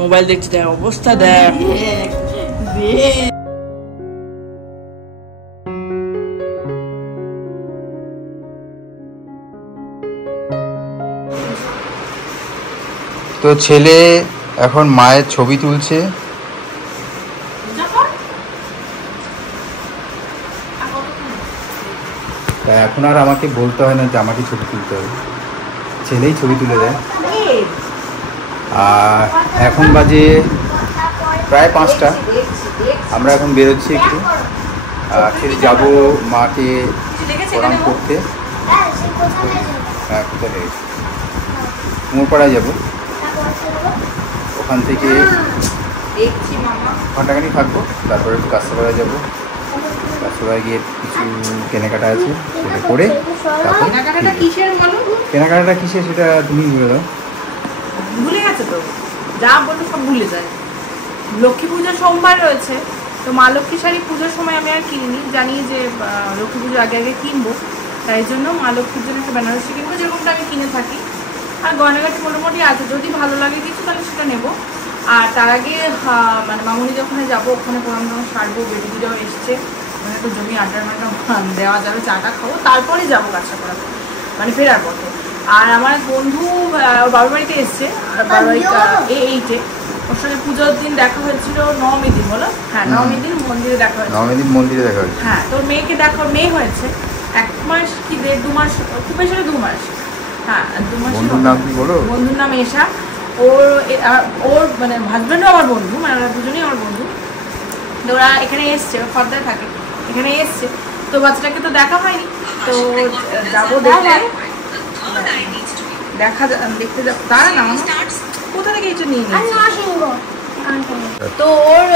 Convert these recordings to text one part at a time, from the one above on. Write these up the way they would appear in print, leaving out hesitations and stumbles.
Mobile দেখতে দেয় অবস্থা দেয়। তো ছেলে এখন মায়ের ছবি তুলছে। তাই এখন আর আমাকে বলতে হয় না যে আমাকে ছবি তুলতে হবে, ছেলেই ছবি তুলে দেয়। আর এখন বাজে প্রায় 5টা। আমরা এখন বেরোচ্ছি একটু, ফিরে যাবো মাকে প্রণাম করতে। হ্যাঁ, কোথায় গেছি? কুমোরপাড়ায় যাবো। ওখান থেকে ঘন্টাখানি থাকবো, তারপরে একটু কাঁচরাপাড়ায় যাবো। কাঁচরাপাড়ায় গিয়ে কিছু কেনাকাটা আছে, সেটা করে তারপর কেনাকাটাটা কিসের সেটা তুমি বলে দাও। ভুলে গেছে তো, যা বলতো সব ভুলে যায়। লক্ষ্মী পুজো সোমবার রয়েছে, তো মা লক্ষ্মী শাড়ি পুজোর সময় আমি আর কিনিনি, জানি যে লক্ষ্মী পুজোর আগে আগে কিনবো, তাই জন্য মা লক্ষ্মীর জন্য একটা বেনারসি কিনবো, যেরকমটা আমি কিনে থাকি। আর গয়নাগাটি মোটামুটি আছে, যদি ভালো লাগে কিছু তাহলে সেটা নেবো। আর তার আগে মানে মামুনি যখন যাবো ওখানে প্রণাম সারবো, বেটি দিদাও এসছে, ওখানে তো জমি আড্ডার মানে দেওয়া যাবে, চাটা খাবো, তারপরে যাবো কাছাপাড়াতে, মানে ফেরার পথে। আর আমার বন্ধু বাবার বাড়িতে এসছে, আর বাবার বাড়িতে 8-এ ওর সঙ্গে পুজোর দিন দেখা হয়েছিল, নবমী দিন বলো, হ্যাঁ নবমী দিন মন্দিরে দেখা হয়েছে। নবমী দিন মন্দিরে দেখা হয়েছে। হ্যাঁ, তোর মেয়েকে দেখো, মেয়ে হয়েছে 1 মাস কি 1.5-2 মাস, খুব বেশি 2 মাস। হ্যাঁ 2 মাস। বন্ধুর নাম কি বলো? বন্ধুর নাম এশা। ওর মানে হাজব্যান্ডও আমার বন্ধু, মানে ওরা দুজনেই আমার বন্ধু। তো ওরা এখানে এসছে, খদ্দায় থাকে, এখানে এসছে, তো বাচ্চাটাকে তো দেখা হয়নি, তো যাবো দেখতে, দেখতে যাবো। তারা না কোথা থেকে এটা নিয়ে নিয়েছে। তো ওর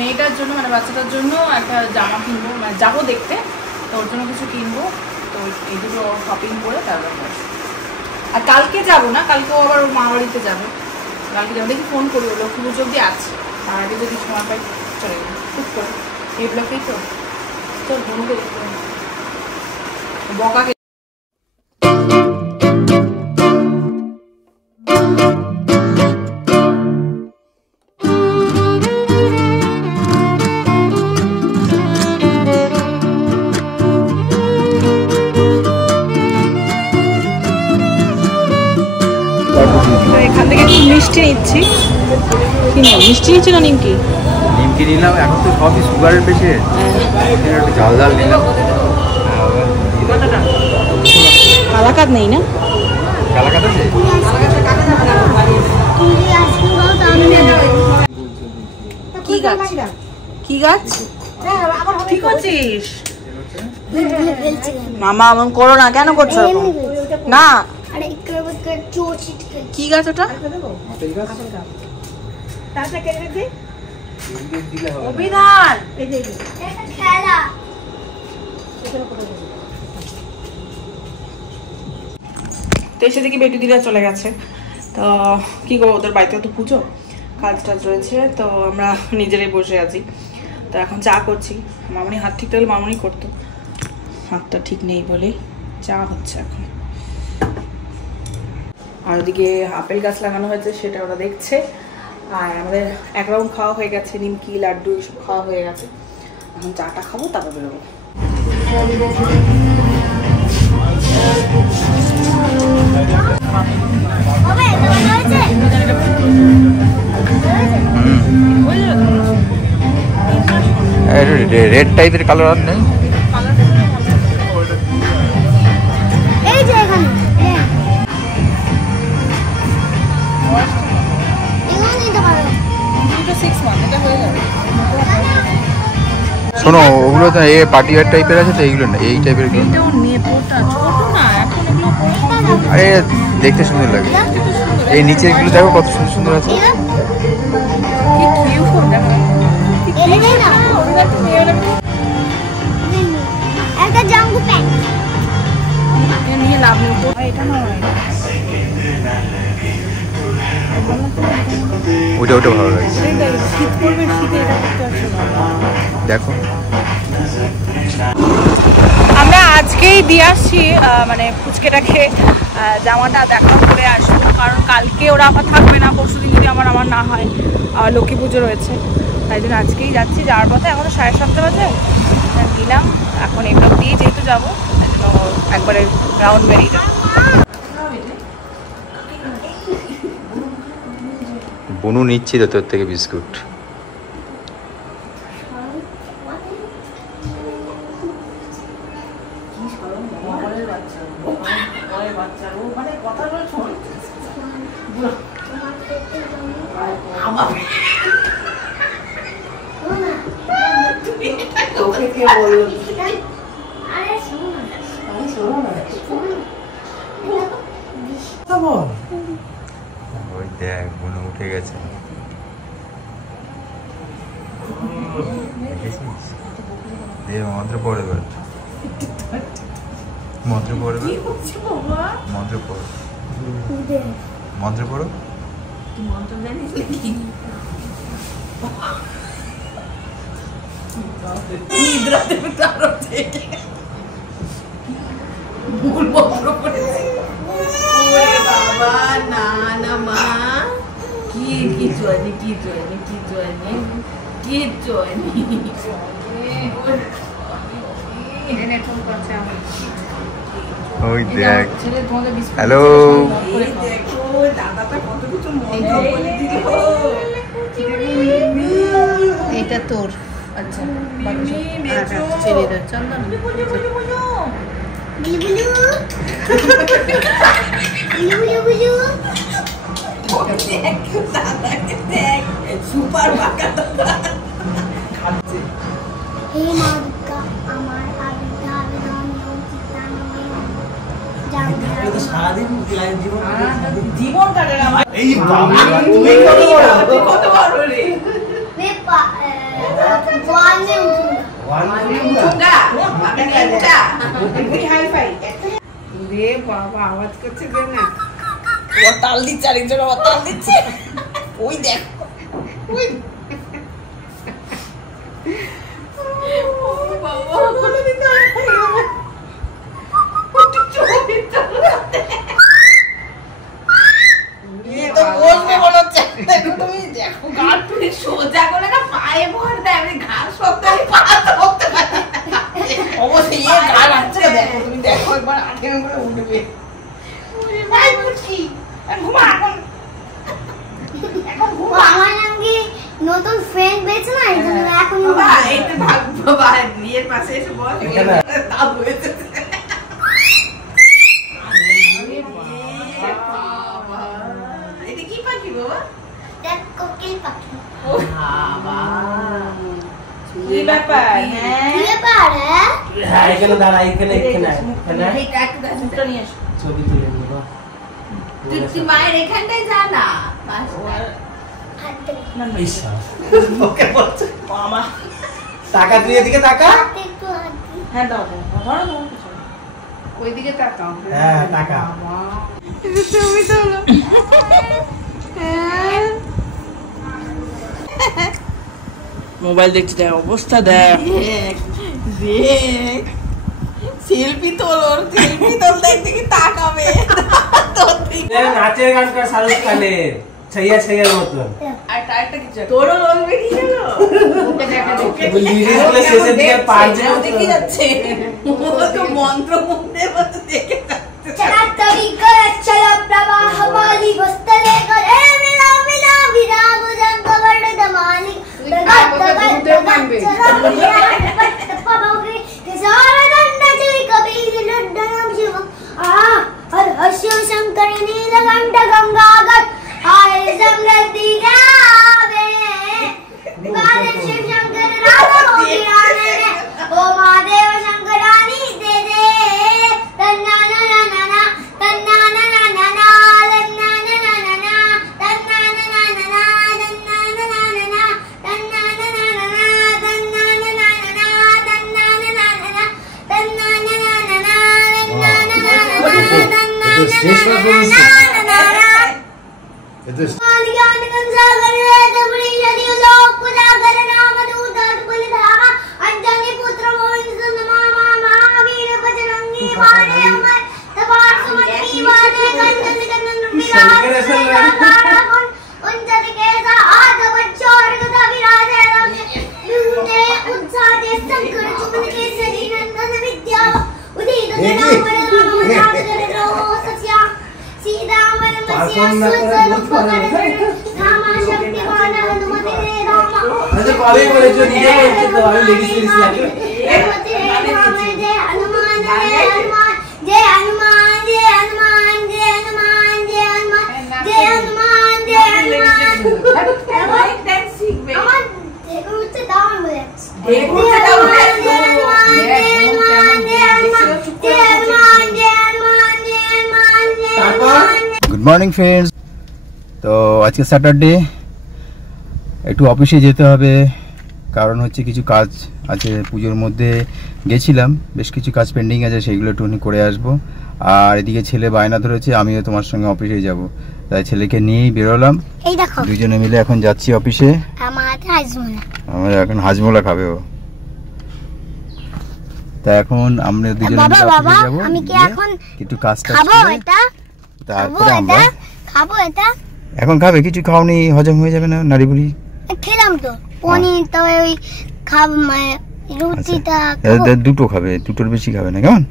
মেয়েটার জন্য মানে বাচ্চাটার জন্য একটা জামা কিনবো, মানে যাবো দেখতে, তো ওর জন্য কিছু কিনবো। তো এই দুটো শপিং করে তারপর আর কালকে যাবো না, কালকে ও আবার ওর মা বাড়িতে যাবে, কালকে যাবো। দেখি ফোন করি, ও লক্ষ্মী পুজো অব্দি আছে, তার আগে যদি সময় পাই চলে যাবো খুব করে। এই ব্লকেই তো তোর বোনকে দেখতে বকাকে। এখান থেকে একটু মিষ্টি নিচ্ছি। মিষ্টি নিচ্ছি না নিমকি? নিমকি নিলাম, এখন তো সবই সুগারের পেশেন্ট, একটু ঝাল ঝাল নিলাম। কালাকাত নেই না? কালাকাত আছে? কি গাছ? কি গাছ? কি করছিস মামা? এমন করো না, কেন করছো না? কি গাছ ওটা? অভিধান। তো এসে দেখি বেটি দিদা চলে গেছে, তো কি করবো, ওদের বাড়িতে তো পুজো, কাজ টাজ রয়েছে, তো আমরা নিজেরাই বসে আছি। তো এখন চা করছি, মামুনি হাত ঠিক থাকলে মামুনি করতো, হাতটা ঠিক নেই বলে চা হচ্ছে এখন। আর ওদিকে আপেল গাছ লাগানো হয়েছে, সেটা ওরা দেখছে। আর আমাদের 1 রাউন্ড খাওয়া হয়ে গেছে, নিমকি লাড্ডু সব খাওয়া হয়ে গেছে, এখন চাটা খাবো তারপর বেরোবো। রেড টাইপের কালার আর নেই? শোনো, ওগুলো তো এই পার্টি ওয়্যার টাইপের আছে, তো এইগুলো না, এই টাইপের। আরে দেখতে সুন্দর লাগে, এই নিচের গুলো দেখো কত সুন্দর সুন্দর আছে। ওটা ওটা ভালো লাগে, দেখো। আমরা আজকে আজকেই দিয়ে আসছি মানে পুচকেটাকে জামাটা দেখা করে আসবো, কারণ কালকে ওরা আবার থাকবে না, পরশুদিন যদি আমার না হয়, লক্ষ্মী পুজো রয়েছে, তাই জন্য আজকেই যাচ্ছি। যাওয়ার পথে এখনও 7:30 বাজে দিলাম, এখন এগুলো দিয়ে যেহেতু যাবো তাই জন্য একবারে রাউন্ড বেরিয়ে যাবো। বনু নিচ্ছি তো তোর থেকে বিস্কুট। ওই দেখ বনু উঠে গেছে, মন্ত্র পড়ে মন্ত্র পড়ে মন্ত্র পড়ো মন্ত্র পড়ো। ওই দেখ, হ্যালো এটা তোর। আচ্ছা ছেড়ে দে চন্দন। সুপার বাঁকা সারাদিন জীবন কাটে না এই কত বড় রে বাবা আওয়াজ করছে না, তাল দিচ্ছে, আরেকজন আবার তাল দিচ্ছে। ওই দেখ ওই সোজা করে না পায়ে ভর দেয়, আমি ঘাড় সপ্তাহে অবশ্যই ঘাড় আছে, দেখো তুমি দেখো একবার আঠে করে উঠবে। নতুন ফ্রেন্ড পেয়েছে না, এই জন্য এখন এইটা ভাগবো বিয়ের পাশে এসে বল তাও হয়েছে। এটা কি পাখি বাবা? দেখ কোকিল পাখি। কি ব্যাপার? কি ব্যাপার? হ্যাঁ এখানে দাঁড়া, এখানে মুখটা নিয়ে এসো। ছবি তুলে নিব। তুই মায়ের এখানটায় যা না, ওকে বলছে মামা টাকা তুই এদিকে টাকা। একটু হাঁটি। হ্যাঁ দাও ধরো ওইদিকে তাকাও। হ্যাঁ টাকা তুমি তো হলো মোবাইল দেখতে দেয় অবস্থা দেখ। দেখ সেলফি তোল, সেলফি তোল, দেখ দেখি তাকাবে। নাচের গানকার শাহরুখ খানের ছাইয়া ছাইয়ার মতন। আর টাইটটা কিছু তোরও রং বেরিয়ে গেল। ওকে দেখা দেখে লিরিক্সগুলো শেষের দিকে পাঁচজন দেখি যাচ্ছে, ও তো মন্ত্র মুখে মতো দেখে যাচ্ছে। चला तभी कर चला प्रवाह वाली वस्तले कर ए मिला मिला विराग जंग वर्ड दमानी दगत दगत दगत चला मिला पपौगे किसारा दंड जय कबीर लड्डम शिव हर हर्षिव शंकर नीलकंठ गंगागर आए समृद्धि गावे विवाद शिव शंकर राधा मोदी राने ओ महादेव शंकरानी दे दे तन्ना ना ना ना ना तन्ना ना ना ना ना तन्ना ना ना ना ना तन्ना ना ना ना ना तन्ना ना ना ना ना तन्ना ना ना ना ना तन्ना ना ना ना ना तन्ना ना ना ना ना तन्ना ना ना ना ना तन्ना ना ना ना तन्ना ना ना ना ज्ञान गंगागर वेद बड़ी यदि लोक पुजागर नाम दूत अद्भुत धामा अंजनी पुत्र गोविंद सुंदर महावीर बजरंगी अमर तबार सुमन दीवाने कंदन कंदन विराज उनजर के सा आदव चोर गदा विराजे ने उत्साह दे संकर चुमन के शरीर नंदन विद्या उदित नाम नाम करे रो सत्या सीधा मन मसिया सुंदर रामा शक्तिमान हनुमत रे रामा अरे कॉपी बोले जो दिए हैं तो अभी लेडीज सीरीज लगे जय हनुमान जय हनुमान जय हनुमान जय हनुमान जय हनुमान जय हनुमान जय हनुमान जय हनुमान देखो मुझसे डाउन बोले देखो मुझसे डाउन बोले जय हनुमान जय हनुमान जय हनुमान जय हनुमान जय हनुमान जय हनुमान जय हनुमान। Good morning friends. তো আজকে স্যাটারডে, একটু অফিসে যেতে হবে, কারণ হচ্ছে কিছু কাজ আছে। পুজোর মধ্যে গেছিলাম, বেশ কিছু কাজ পেন্ডিং আছে, সেগুলো একটুখানি করে আসবো। আর এদিকে ছেলে বায়না ধরেছে আমিও তোমার সঙ্গে অফিসে যাব, তাই ছেলেকে নিয়েই বেরোলাম। এই দেখো দুজনে মিলে এখন যাচ্ছি অফিসে। আমার হাতে হাজমোলা, আমরা এখন হাজমোলা খাবে ও। তা এখন আমরা দুজনে মিলে অফিসে যাব। আমি কি এখন একটু কাজটা খাবো এটা? তারপরে আমরা খাবো এটা? এখন খাবে? কিছু খাওনি, হজম হয়ে যাবে না নারী বলি? খেলাম তো পনির, তো ওই খাবো মানে রুটিটা দুটো খাবে, দুটোর বেশি খাবে না, কেমন?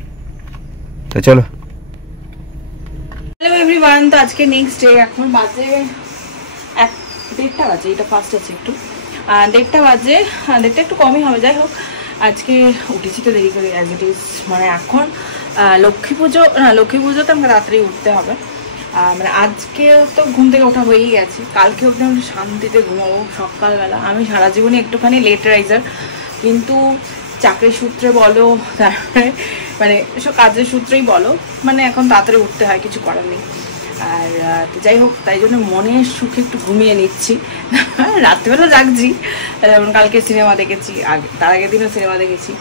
তো চলো। হ্যালো এভরিওয়ান, তো আজকে নেক্সট ডে। এখন বাজে 1:30 বাজে, এটা ফার্স্ট আছে একটু 1:30 বাজে, 1:30 একটু কমই হবে। যাই হোক, আজকে উঠেছি তো দেরি করে অ্যাজ ইট ইজ। মানে এখন লক্ষ্মী পুজোতে আমাকে রাত্রে উঠতে হবে। মানে আজকে তো ঘুম থেকে ওঠা হয়েই গেছে, কালকে অবধি আমি শান্তিতে ঘুমাবো সকালবেলা। আমি সারা জীবনে একটুখানি লেট রাইজার, কিন্তু চাকরির সূত্রে বলো, তারপরে মানে সব কাজের সূত্রেই বলো, মানে এখন তাড়াতাড়ি উঠতে হয়, কিছু করার নেই। আর যাই হোক, তাই জন্য মনের সুখে একটু ঘুমিয়ে নিচ্ছি। রাত্রিবেলা জাগছি, যেমন কালকে সিনেমা দেখেছি, তার আগের দিনও সিনেমা দেখেছি।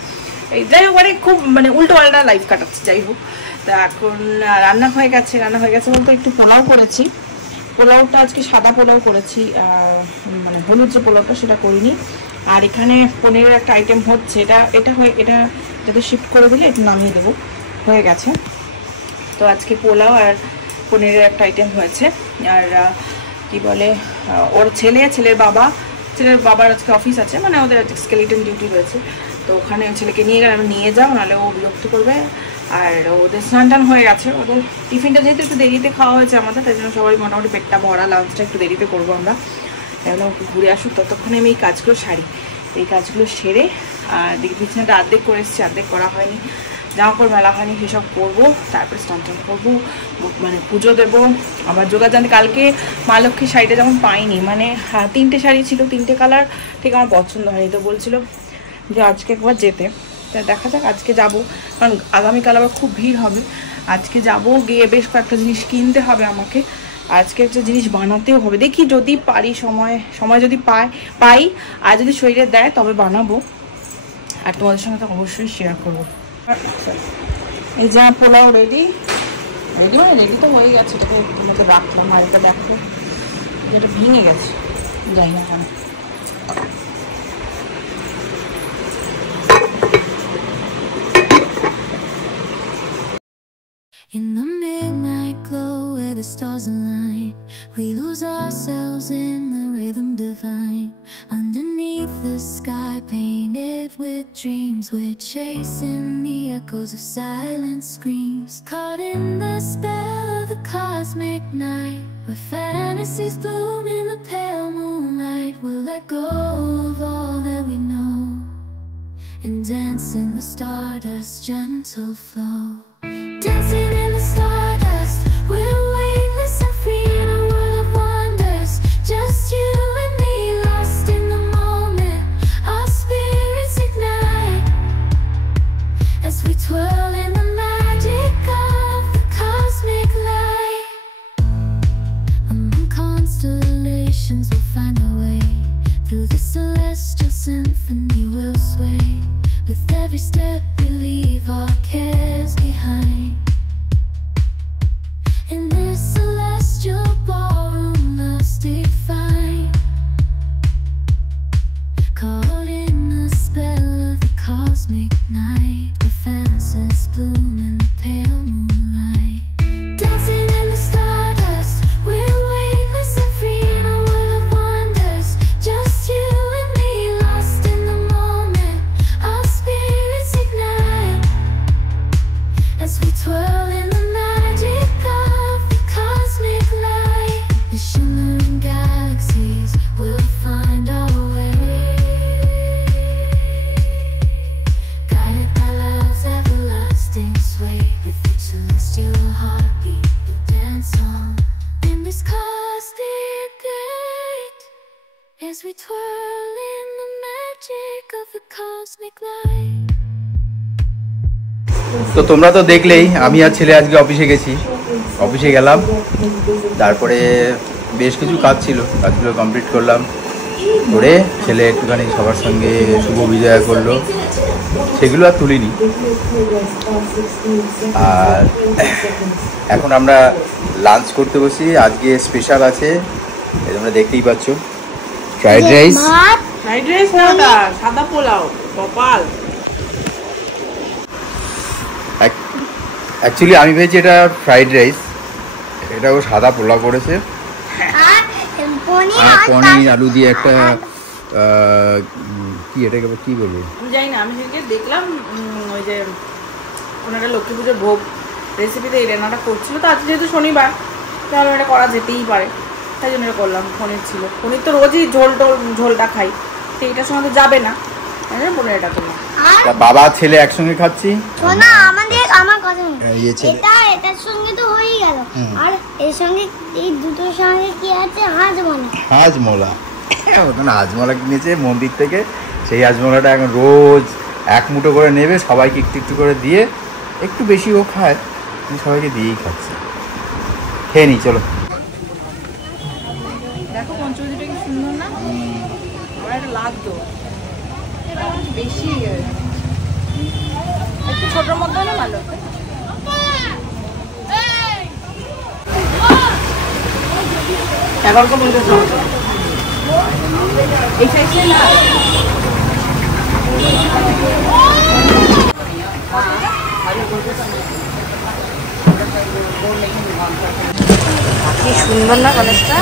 এই যাই হোক, মানে খুব মানে উল্টো পাল্টা লাইফ কাটাচ্ছি। যাই হোক, তা এখন রান্না হয়ে গেছে বলতে একটু পোলাও করেছি। পোলাওটা আজকে সাদা পোলাও করেছি, মানে হলুদ যে পোলাওটা সেটা করিনি। আর এখানে পনিরের একটা আইটেম হচ্ছে, এটা যাতে শিফট করে দিলে একটু নামিয়ে দেবো, হয়ে গেছে। তো আজকে পোলাও আর পনিরের একটা আইটেম হয়েছে। আর কি বলে, ওর ছেলের বাবার আজকে অফিস আছে, মানে ওদের আজকে স্কেলিটন ডিউটি রয়েছে। তো ওখানে ছেলেকে নিয়ে গেলে, নিয়ে যাও, নাহলে ও বিরক্ত করবে। আর ওদের স্নান টান হয়ে গেছে, ওদের টিফিনটা যেহেতু একটু দেরিতে খাওয়া হয়েছে আমাদের, তাই জন্য সবাই মোটামুটি পেটটা ভরা, লাঞ্চটা একটু দেরিতে করবো আমরা। এগুলো ঘুরে আসুক, ততক্ষণে আমি এই কাজগুলো সারি। এই কাজগুলো সেরে আর দেখি বিছানাটা অর্ধেক করে এসেছি, অর্ধেক করা হয়নি, জামা কাপড় মেলা হয়নি, সেসব করবো। তারপরে স্নান টান করবো, মানে পুজো দেবো। আবার জোগাড় জানতে কালকে মা লক্ষ্মীর শাড়িটা যেমন পাইনি, মানে 3টে শাড়ি ছিল, 3টে কালার ঠিক আমার পছন্দ হয়নি। তো বলছিল যে আজকে একবার যেতে, তা দেখা যাক আজকে যাব, কারণ আগামীকাল আবার খুব ভিড় হবে। আজকে যাব, গিয়ে বেশ কয়েকটা জিনিস কিনতে হবে আমাকে, আজকে একটা জিনিস বানাতেও হবে। দেখি যদি পারি, সময় যদি পাই, আর যদি শরীরে দেয় তবে বানাবো, আর তোমাদের সঙ্গে তো অবশ্যই শেয়ার করবো। এই যে পোলাও রেডি তো হয়ে গেছে, এটাকে তোমাকে রাখলাম। আর এটা দেখো, যেটা ভেঙে গেছে, যাই না কেন। In the midnight glow where the stars align, we lose ourselves in the rhythm divine. Underneath the sky painted with dreams, we're chasing the echoes of silent screams. Caught in the spell of the cosmic night, where fantasies bloom in the pale moonlight. We'll let go of all that we know and dance in the stardust's gentle flow. Dancing in the stardust, we're weightless and free in a world of wonders. Just you and me, lost in the moment. Our spirits ignite as we twirl in the magic of the cosmic light. Among constellations, we'll find our way. Through the celestial symphony, we'll sway. With every step, we leave our cares behind. As we twirl in the magic of the cosmic light, the shimmering galaxies will find our way. Guided by love's everlasting sway, with each celestial heartbeat we dance on in this cosmic gate. As we twirl in the magic of the cosmic light. তো তোমরা তো দেখলেই আমি আর ছেলে আজকে অফিসে গেছি, অফিসে গেলাম, তারপরে বেশ কিছু কাজ ছিল, কাজগুলো কমপ্লিট করলাম, করে ছেলে একটুখানি সবার সঙ্গে শুভ বিজয়া করলো, সেগুলো আর তুলিনি। আর এখন আমরা লাঞ্চ করতে বসি। আজকে স্পেশাল আছে, তোমরা দেখতেই পাচ্ছ, ফ্রাইড রাইস। ফ্রাইড রাইস না, ওটা সাদা পোলাও। কপাল। অ্যাকচুয়ালি আমি ভেবেছি এটা ফ্রাইড রাইস, এটা ও সাদা পোলাও করেছে। পনির আলু দিয়ে একটা কি এটাকে কি বলবো আমি জানি না। আমি সেদিকে দেখলাম ওই যে ওনারা লক্ষ্মী পুজোর ভোগ রেসিপিতে এই রান্নাটা করছিল, তো আজ যেহেতু শনিবার তাহলে এটা করা যেতেই পারে, তাই জন্য এটা করলাম। পনির ছিল, পনির তো রোজই ঝোলটা খাই, তো এইটার সময় তো যাবে না, পনির এটা করলাম। বাবা ছেলে একসঙ্গে খাচ্ছি। শোনা, আমার কথা এটা এটার সঙ্গে তো হয়েই গেল, আর এর সঙ্গে এই দুটোর সঙ্গে কি আছে? হাজমোলা। ওখানে হাজমোলা কিনেছে মন্দির থেকে, সেই হাজমোলাটা এখন রোজ এক মুঠো করে নেবে, সবাইকে একটু একটু করে দিয়ে, একটু বেশি ও খায়, সবাইকে দিয়েই খাচ্ছে। খেয়ে নি, চলো। দেখো পঞ্চবটিটা কি সুন্দর না? আমার একটা লাগতো, এটা বেশি একটু ছোটোর মধ্যে হলে ভালো। এখন কত এই সাইজে না, কি সুন্দর না কলেজটা।